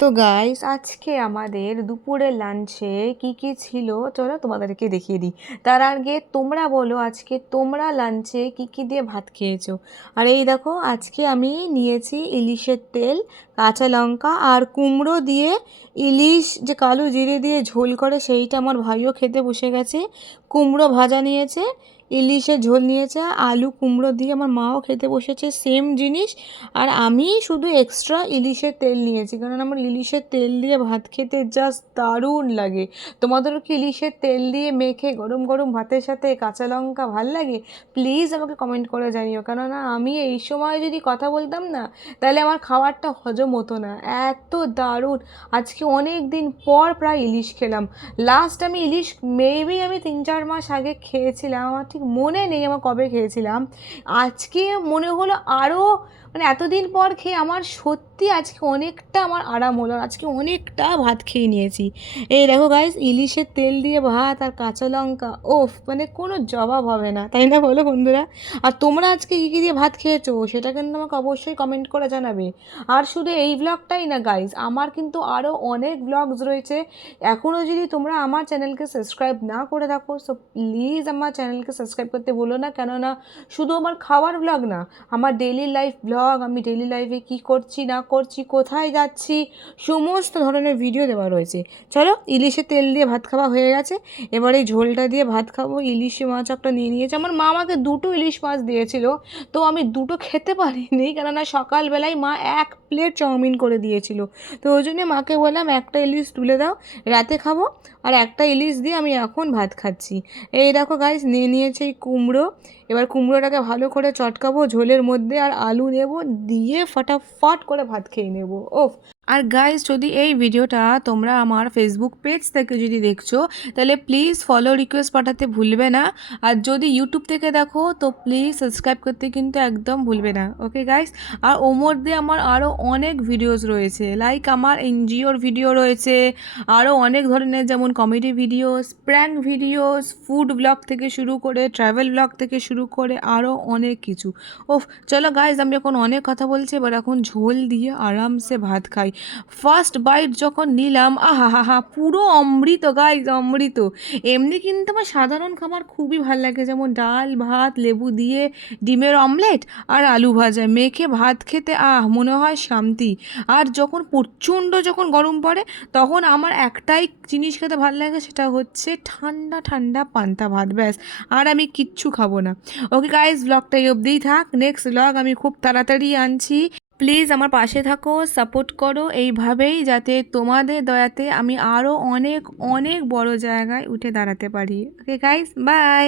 তো গাইস আজকে আমাদের দুপুরের লাঞ্চে কি কি ছিল চলো তোমাদেরকে দেখিয়ে দিই। তার আগে তোমরা বলো আজকে তোমরা লাঞ্চে কি কি দিয়ে ভাত খেয়েছো। আর এই দেখো আজকে আমি নিয়েছি ইলিশের তেল, কাঁচা লঙ্কা আর কুমড়ো দিয়ে ইলিশ যে কালো জিরে দিয়ে ঝোল করে সেইটা আমার ভাইও খেতে বসে গেছে। কুমড়ো ভাজা নিয়েছে, ইলিশের ঝোল নিয়েছে, আলু কুমড়ো দিয়ে আমার মাও খেতে বসেছে সেম জিনিস। আর আমি শুধু এক্সট্রা ইলিশের তেল নিয়েছি কারণ আমার ইলিশের তেল দিয়ে ভাত খেতে জাস্ট দারুণ লাগে। তোমাদেরও কি ইলিশের তেল দিয়ে মেখে গরম গরম ভাতের সাথে কাঁচা লঙ্কা ভাল লাগে? প্লিজ আমাকে কমেন্ট করে জানিও, কেননা আমি এই সময় যদি কথা বলতাম না তাহলে আমার খাবারটা হজম হতো না, এত দারুণ। আজকে অনেক দিন পর প্রায় ইলিশ খেলাম। লাস্ট আমি ইলিশ মেবি আমি 3-4 মাস আগে খেয়েছিলাম, আমার ঠিক মনে নেই আমার কবে খেয়েছিলাম। আজকে মনে হলো আরও, মানে এতদিন পর খেয়ে আমার সত্যি আজকে অনেকটা আমার আরাম হলো, আজকে অনেকটা ভাত খেয়ে নিয়েছি। এই দেখো গাইস, ইলিশের তেল দিয়ে ভাত আর কাঁচা লঙ্কা, ওফ, মানে কোনো জবাব হবে না, তাই না বলো বন্ধুরা? আর তোমরা আজকে কী কী দিয়ে ভাত খেয়েছো সেটা কিন্তু আমাকে অবশ্যই কমেন্ট করে জানাবে। আর শুধু এই ব্লগটাই না গাইস, আমার কিন্তু আরও অনেক ব্লগস রয়েছে। এখনও যদি তোমরা আমার চ্যানেলকে সাবস্ক্রাইব না করে থাকো সো প্লিজ আমার চ্যানেলকে সাবস্ক্রাইব করতে বলো না, কেননা শুধু আমার খাওয়ার ব্লগ না, আমার ডেইলি লাইফ ব্লগ, আমি ডেইলি লাইফে কী করছি না করছি, কোথায় যাচ্ছি, সমস্ত ধরনের ভিডিও দেওয়া রয়েছে। চলো, ইলিশের তেল দিয়ে ভাত খাওয়া হয়ে গেছে, এবার এই ঝোলটা দিয়ে ভাত খাবো। ইলিশ মাছ একটা নিয়ে নিয়েছে, আমার মা আমাকে 2টো ইলিশ মাছ দিয়েছিল, তো আমি 2টো খেতে পারিনি কেননা সকালবেলায় মা 1 প্লেট চাউমিন করে দিয়েছিল। তো ওই জন্যে মাকে বললাম একটা ইলিশ তুলে দাও, রাতে খাবো। আর একটা ইলিশ দিয়ে আমি এখন ভাত খাচ্ছি। এই দেখো গাইস, নিয়ে নিয়েছে এই কুমড়ো। এবার কুমড়োটাকে ভালো করে চটকাবো ঝোলের মধ্যে, আর আলু নেব, দিয়ে ফটাফট করে ভাত খেয়ে নেব। ওফ। আর গাইস, যদি এই ভিডিওটা তোমরা আমার ফেসবুক পেজ থেকে যদি দেখছো তাহলে প্লিজ ফলো রিকোয়েস্ট পাঠাতে ভুলবে না। আর যদি ইউটিউব থেকে দেখো তো প্লিজ সাবস্ক্রাইব করতে কিন্তু একদম ভুলবে না, ওকে গাইস? আর ওর মধ্যে আমার আরও অনেক ভিডিওস রয়েছে, লাইক আমার এনজিওর ভিডিও রয়েছে, আরও অনেক ধরনের, যেমন comedy videos, prank videos, food blog থেকে শুরু করে ট্রাভেল ব্লগ থেকে শুরু করে আরও অনেক কিছু। ওফ। চলো গাইজ, আমি এখন অনেক কথা বলছি, এবার এখন ঝোল দিয়ে আরামসে ভাত খাই। ফার্স্ট বাইট যখন নিলাম, আহা হা হা, পুরো অমৃত গাইজ, অমৃত। এমনি কিন্তু আমার সাধারণ খাবার খুবই ভালো লাগে, যেমন ডাল ভাত, লেবু দিয়ে ডিমের অমলেট আর আলু ভাজা মেখে ভাত খেতে মনে হয় শান্তি। আর যখন প্রচণ্ড যখন গরম পড়ে তখন আমার একটাই জিনিস খেতে ভালো লাগে, সেটা হচ্ছে ঠান্ডা ঠান্ডা পান্তা ভাত, ব্যাস। আর আমি কিচ্ছু খাবো না। ওকে গাইজ, ব্লগটা এই অবধিই থাক, নেক্সট ব্লগ আমি খুব তাড়াতাড়ি আনছি। প্লিজ আমার পাশে থাকো, সাপোর্ট করো এইভাবেই, যাতে তোমাদের দয়াতে আমি আরও অনেক অনেক বড় জায়গায় উঠে দাঁড়াতে পারি। Okay guys, by.